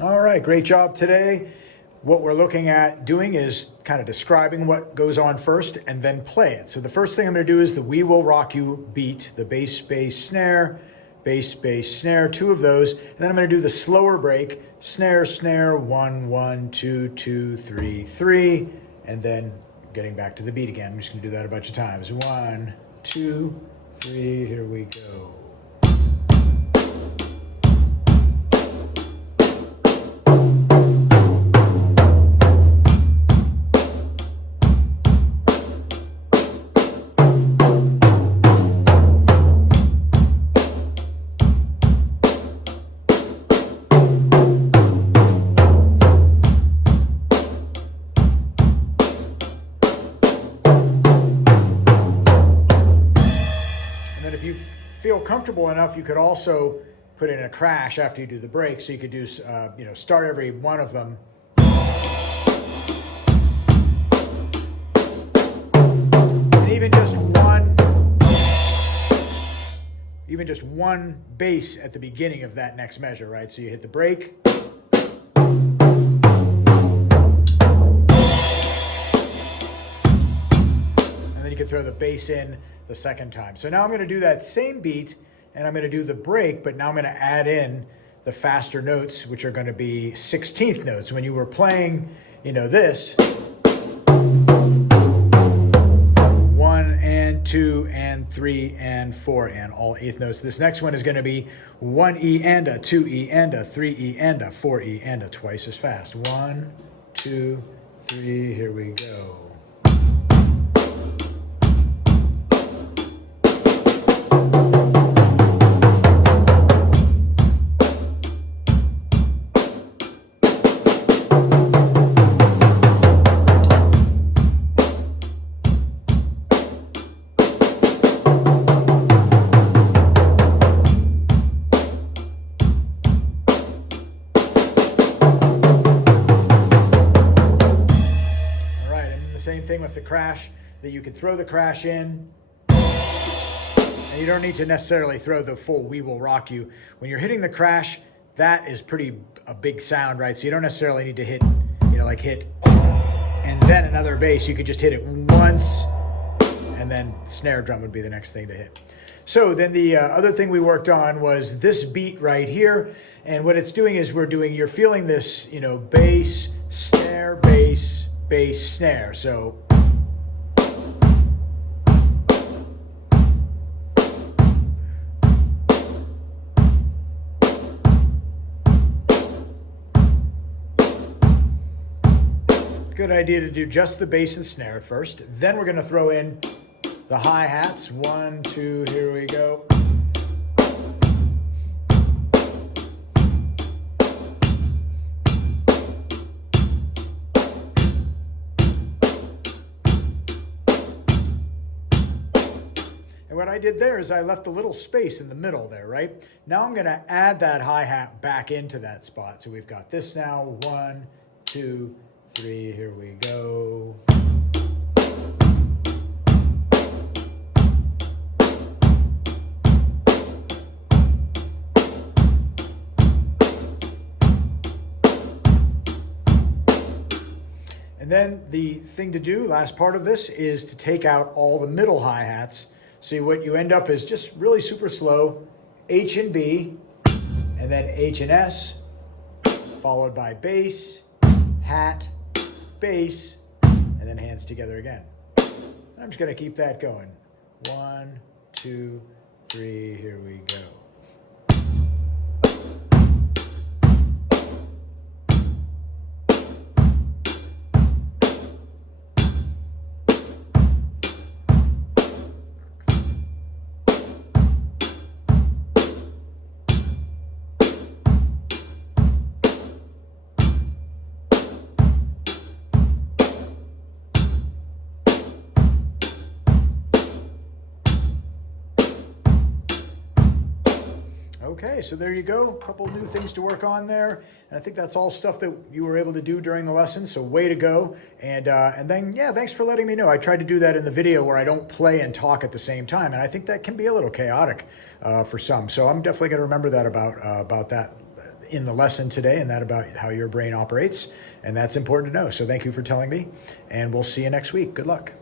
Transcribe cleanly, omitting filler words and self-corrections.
All right, great job today. What we're looking at doing is kind of describing what goes on first and then play it. So the first thing I'm going to do is the We Will Rock You beat, the bass, bass, snare, two of those. And then I'm going to do the slower break, snare, snare, 1, 1, 2, 2, 3, 3, and then getting back to the beat again. I'm just going to do that a bunch of times. 1, 2, 3, here we go. And then if you feel comfortable enough, you could also put in a crash after you do the break. So you could do, start every one of them. And even just one bass at the beginning of that next measure, right? So you hit the break. And then you can throw the bass in the second time. So now I'm going to do that same beat and I'm going to do the break, but now I'm going to add in the faster notes, which are going to be 16th notes. When you were playing, this, 1 and 2 and 3 and 4 and all eighth notes. This next one is going to be 1 E and a, 2 E and a, 3 E and a, 4 E and a, twice as fast. 1, 2, 3, here we go. Same thing with the crash, that you can throw the crash in, and you don't need to necessarily throw the full We Will Rock You. When you're hitting the crash, that is a big sound, right? So you don't necessarily need to hit, hit, and then another bass. You could just hit it once, and then snare drum would be the next thing to hit. So then the other thing we worked on was this beat right here, and what it's doing is you're feeling this, bass, snare, bass, bass, snare. So good idea to do just the bass and snare at first. Then we're going to throw in the hi-hats. 1, 2, here we go. And what I did there is I left a little space in the middle there, right? Now I'm going to add that hi-hat back into that spot. So we've got this now. 1, 2, 3, here we go. And then the thing to do, last part of this, is to take out all the middle hi-hats. See, what you end up is just really super slow, H and B, and then H and S, followed by bass, hat, bass, and then hands together again. I'm just going to keep that going. 1, 2, 3, here we go. Okay, so there you go. A couple new things to work on there. And I think that's all stuff that you were able to do during the lesson, so way to go. And then, yeah, thanks for letting me know. I tried to do that in the video where I don't play and talk at the same time, and I think that can be a little chaotic for some. So I'm definitely going to remember that about that in the lesson today, and that about how your brain operates. And that's important to know. So thank you for telling me, and we'll see you next week. Good luck.